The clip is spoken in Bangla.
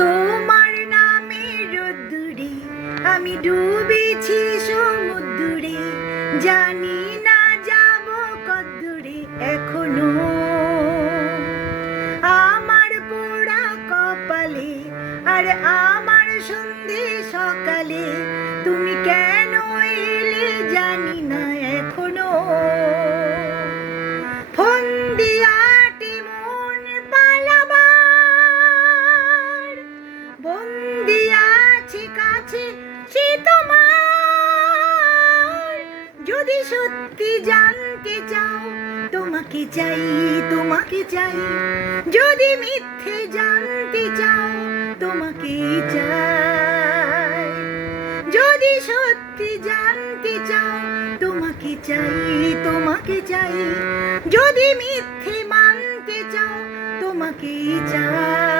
তোমার নামে রোদ্দুরে আমি ডুবেছি সমুদ্রে, জানি না যাব কদ্দুরে এখনো। আমার পোড়া কপালে আর আমার সন্ধে সকালে তুমি কেন এলে জানি না এখনো। ফোন দিয়াটি মন পালাবার, বন্দি আছি কাছে সে তোমার। যদি সত্যি জানতে চাও তোমাকে চাই, তোমাকে চাই। যদি মিথ্যে জানতে চাও তোমাকে চাই। যদি সত্যি জানতে চাও তোমাকে চাই, তোমাকে চাই। যদি মিথ্যে মানতে চাও তোমাকে চাই।